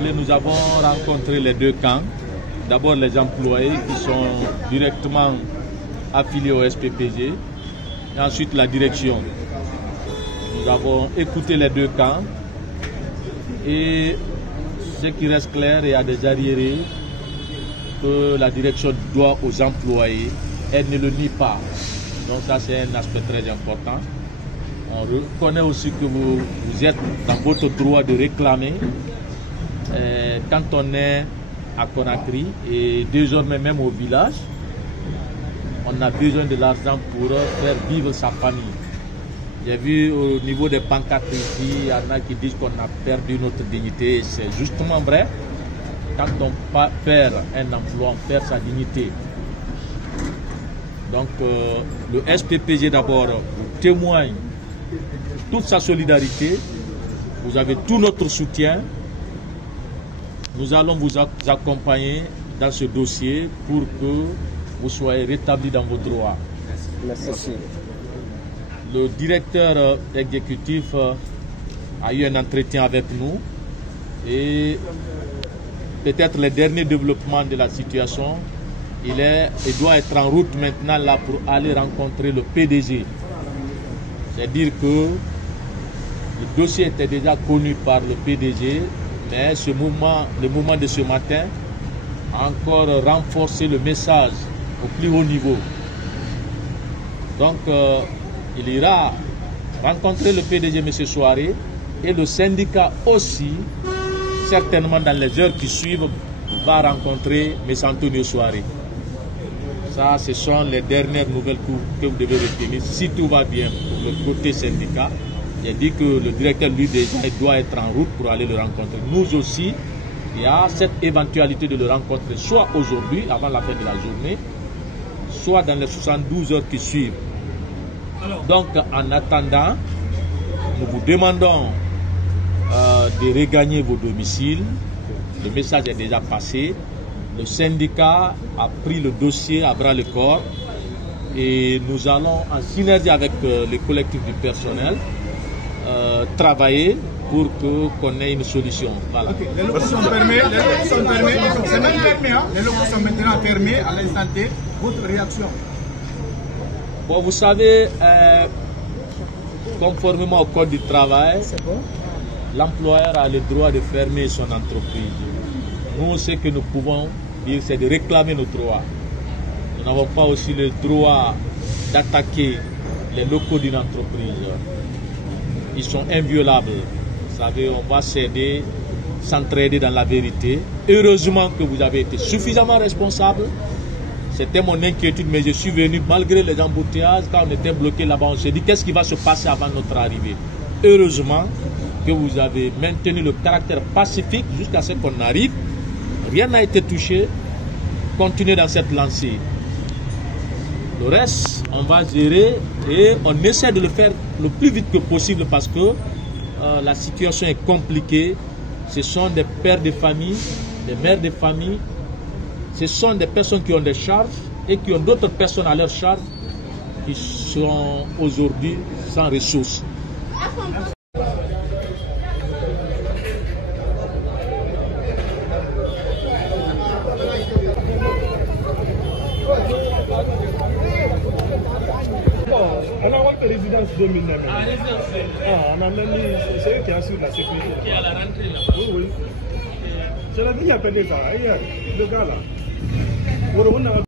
appelés, nous avons rencontré les deux camps. D'abord les employés qui sont directement affiliés au SPPG, et ensuite la direction. Nous avons écouté les deux camps et ce qui reste clair, il y a des arriérés que la direction doit aux employés. Elle ne le nie pas. Donc ça c'est un aspect très important. On reconnaît aussi que vous êtes dans votre droit de réclamer quand on est à Conakry et désormais même au village. On a besoin de l'argent pour faire vivre sa famille. J'ai vu au niveau des pancartes ici, il y en a qui disent qu'on a perdu notre dignité. C'est justement vrai. Quand on perd un emploi, on perd sa dignité. Donc le SPPG d'abord vous témoigne toute sa solidarité. Vous avez tout notre soutien. Nous allons vous accompagner dans ce dossier pour que vous soyez rétablis dans vos droits. Merci. Le directeur exécutif a eu un entretien avec nous et peut-être les derniers développements de la situation, il doit être en route maintenant là pour aller rencontrer le PDG. C'est-à-dire que le dossier était déjà connu par le PDG, mais le mouvement de ce matin a encore renforcé le message au plus haut niveau. Donc, il ira rencontrer le PDG M. Souaré et le syndicat aussi, certainement dans les heures qui suivent, va rencontrer M. Antonio Souaré. Ça, ce sont les dernières nouvelles que vous devez retenir. Si tout va bien pour le côté syndicat, j'ai dit que le directeur, lui, déjà, doit être en route pour aller le rencontrer. Nous aussi, il y a cette éventualité de le rencontrer soit aujourd'hui, avant la fin de la journée, soit dans les 72 heures qui suivent. Donc, en attendant, nous vous demandons de regagner vos domiciles. Le message est déjà passé. Le syndicat a pris le dossier à bras le corps et nous allons, en synergie avec les collectifs du personnel, travailler pour qu'on ait une solution. Voilà. Okay. Les locaux sont fermés, les locaux sont maintenant fermés à l'instant T. Votre réaction? Bon, vous savez, conformément au code du travail, l'employeur a le droit de fermer son entreprise. Nous, ce que nous pouvons dire, c'est de réclamer nos droits. Nous n'avons pas aussi le droit d'attaquer les locaux d'une entreprise. Ils sont inviolables. Vous savez, on va s'aider, s'entraider dans la vérité. Heureusement que vous avez été suffisamment responsable. C'était mon inquiétude, mais je suis venu malgré les embouteillages. Quand on était bloqué là-bas, on s'est dit qu'est-ce qui va se passer avant notre arrivée. Heureusement que vous avez maintenu le caractère pacifique jusqu'à ce qu'on arrive. Rien n'a été touché. Continuez dans cette lancée. Le reste, on va gérer et on essaie de le faire le plus vite que possible parce que la situation est compliquée. Ce sont des pères de famille, des mères de famille. Ce sont des personnes qui ont des charges et qui ont d'autres personnes à leur charge qui sont aujourd'hui sans ressources. On a votre résidence 2009. Ah, résidence. On a même mis, c'est eux qui assurent la sécurité. Qui est à la rentrée là. Oui. C'est la vie qui a appelé ça. Le gars là.